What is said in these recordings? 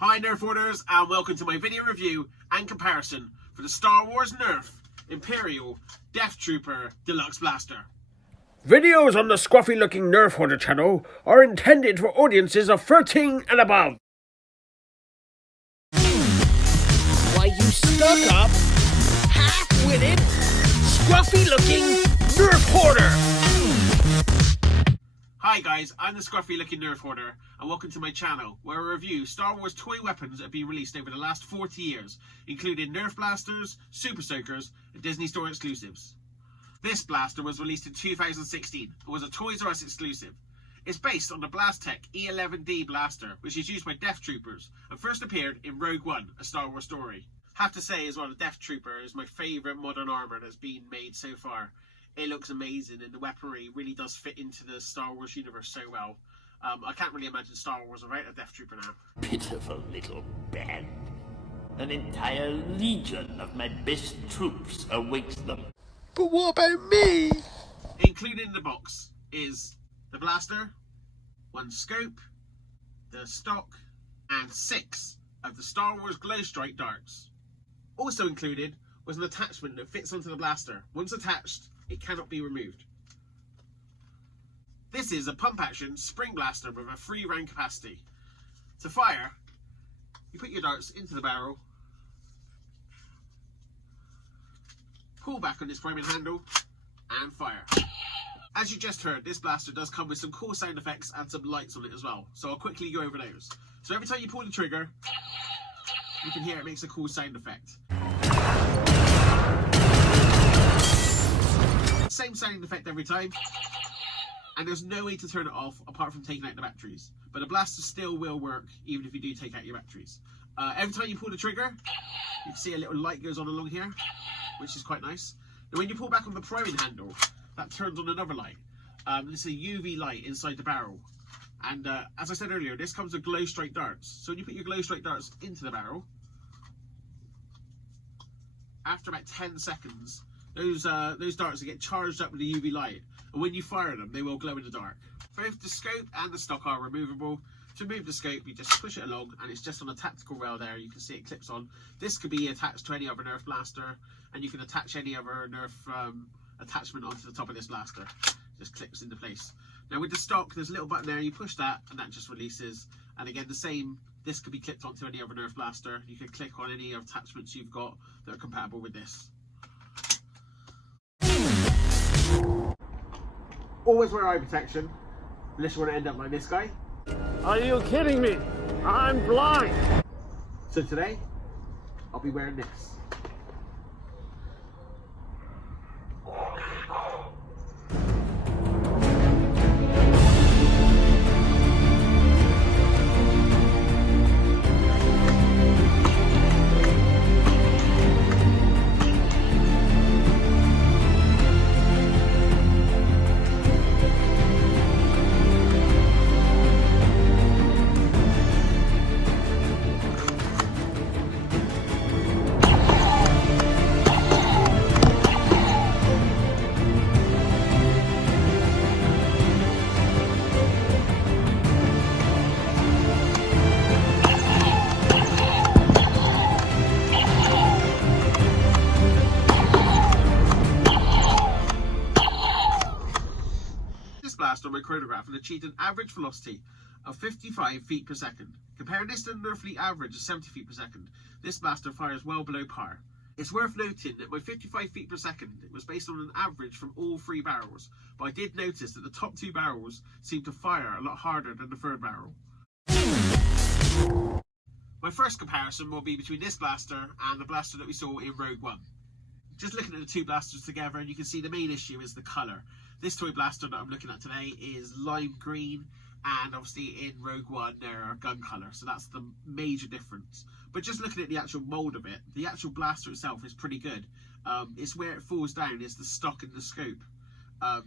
Hi Nerf Hoarders, and welcome to my video review and comparison for the Star Wars Nerf Imperial Death Trooper Deluxe Blaster. Videos on the Scruffy-Looking Nerf Hoarder channel are intended for audiences of 13 and above. Why, you stuck up, half-witted, scruffy-looking Nerf Hoarder! Hi guys, I'm the Scruffy-Looking Nerf Hoarder, and welcome to my channel, where I review Star Wars toy weapons that have been released over the last 40 years, including Nerf blasters, Super Soakers, and Disney Store exclusives. This blaster was released in 2016 and was a Toys R Us exclusive. It's based on the Blastech E-11D blaster, which is used by Death Troopers and first appeared in Rogue One, a Star Wars story. Have to say as well, the Death Trooper is my favourite modern armour that's been made so far. It looks amazing and the weaponry really does fit into the Star Wars universe so well. I can't really imagine Star Wars without a Death Trooper now. Pitiful little band. An entire legion of my best troops awaits them. But what about me? Included in the box is the blaster, one scope, the stock, and 6 of the Star Wars GlowStrike darts. Also included was an attachment that fits onto the blaster. Once attached, it cannot be removed. This is a pump-action spring blaster with a 3 round capacity. To fire, you put your darts into the barrel, pull back on this priming handle, and fire. As you just heard, this blaster does come with some cool sound effects and some lights on it as well, so I'll quickly go over those. So every time you pull the trigger, you can hear it makes a cool sound effect. Same sound effect every time, and there's no way to turn it off apart from taking out the batteries, but the blaster still will work even if you do take out your batteries. Every time you pull the trigger, you can see a little light goes on along here, which is quite nice. Now when you pull back on the priming handle, that turns on another light. This is a UV light inside the barrel, and as I said earlier, this comes with GlowStrike darts. So when you put your GlowStrike darts into the barrel, after about 10 seconds, those darts get charged up with the UV light, and when you fire them, they will glow in the dark. Both the scope and the stock are removable. To remove the scope, you just push it along, and it's just on a tactical rail there. You can see it clips on. This could be attached to any other Nerf blaster, and you can attach any other Nerf attachment onto the top of this blaster. Just clips into place. Now with the stock, there's a little button there. You push that, and that just releases. And again, the same. This could be clipped onto any other Nerf blaster. You can click on any attachments you've got that are compatible with this. Always wear eye protection, unless you want to end up like this guy. Are you kidding me? I'm blind! So today, I'll be wearing this. On my chronograph and achieved an average velocity of 55 feet per second. Comparing this to the Nerf fleet average of 70 feet per second, this blaster fires well below par. It's worth noting that my 55 feet per second was based on an average from all 3 barrels, but I did notice that the top 2 barrels seemed to fire a lot harder than the 3rd barrel. My first comparison will be between this blaster and the blaster that we saw in Rogue One. Just looking at the 2 blasters together, and you can see the main issue is the colour. This toy blaster that I'm looking at today is lime green, and obviously in Rogue One there are gun colour, so that's the major difference. But just looking at the actual mould of it, the actual blaster itself is pretty good. It's where it falls down is the stock and the scope.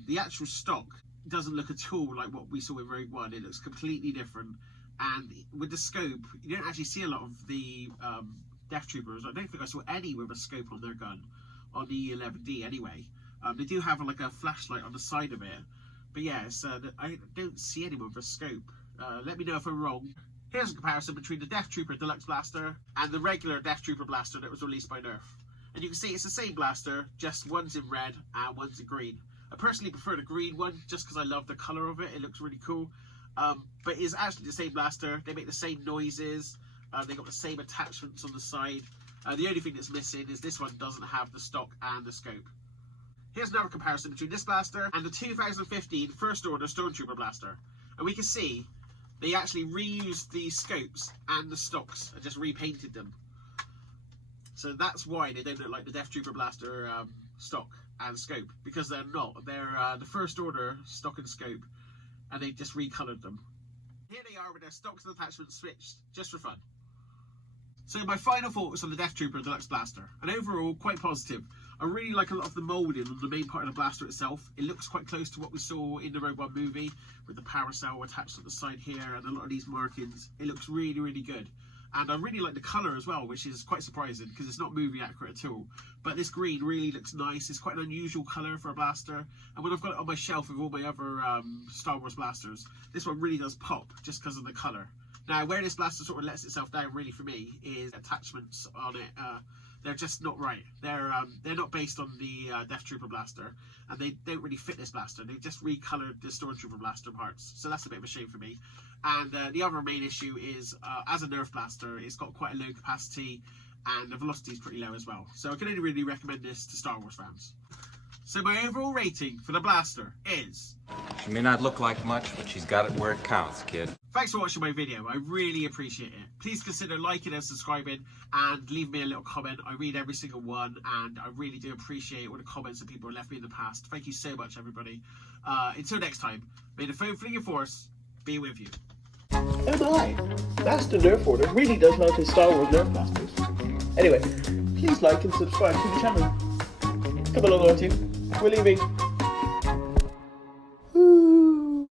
The actual stock doesn't look at all like what we saw in Rogue One. It looks completely different, and with the scope, you don't actually see a lot of the Death Troopers. I don't think I saw any with a scope on their gun, on the E-11D anyway. They do have like a flashlight on the side of it, but yeah, I don't see anyone with a scope. Let me know if I'm wrong Here's a comparison between the Death Trooper Deluxe blaster and the regular Death Trooper blaster that was released by Nerf. And you can see it's the same blaster, just one's in red and one's in green. I personally prefer the green one just because I love the colour of it. It looks really cool. But it's actually the same blaster. They make the same noises. They got the same attachments on the side. The only thing that's missing is this one doesn't have the stock and the scope. Here's another comparison between this blaster and the 2015 First Order Stormtrooper blaster. And we can see they actually reused the scopes and the stocks and just repainted them. So that's why they don't look like the Death Trooper blaster stock and scope, because they're not. They're the First Order stock and scope, and they just recolored them. Here they are with their stocks and attachments switched, just for fun. So my final thoughts on the Death Trooper Deluxe blaster, and overall quite positive. I really like a lot of the moulding on the main part of the blaster itself. It looks quite close to what we saw in the Rogue One movie, with the power cell attached at the side here and a lot of these markings. It looks really, really good. And I really like the colour as well, which is quite surprising because it's not movie accurate at all. But this green really looks nice. It's quite an unusual colour for a blaster. And when I've got it on my shelf with all my other Star Wars blasters, this one really does pop just because of the colour. Now, where this blaster sort of lets itself down really for me is attachments on it. They're just not right. They're not based on the Death Trooper blaster, and they don't really fit this blaster. They've just recolored the Stormtrooper blaster parts, so that's a bit of a shame for me. And the other main issue is, as a Nerf blaster, it's got quite a low capacity, and the velocity is pretty low as well. So I can only really recommend this to Star Wars fans. So my overall rating for the blaster is... She may not look like much, but she's got it where it counts, kid. Thanks for watching my video. I really appreciate it. Please consider liking and subscribing and leave me a little comment. I read every single one, and I really do appreciate all the comments that people have left me in the past. Thank you so much, everybody. Until next time, may the foam fling your force be with you. Oh my! Master Nerf Hoarder really does love his Star Wars Nerf blasters. Anyway, please like and subscribe to the channel. Come along, auntie. We're leaving.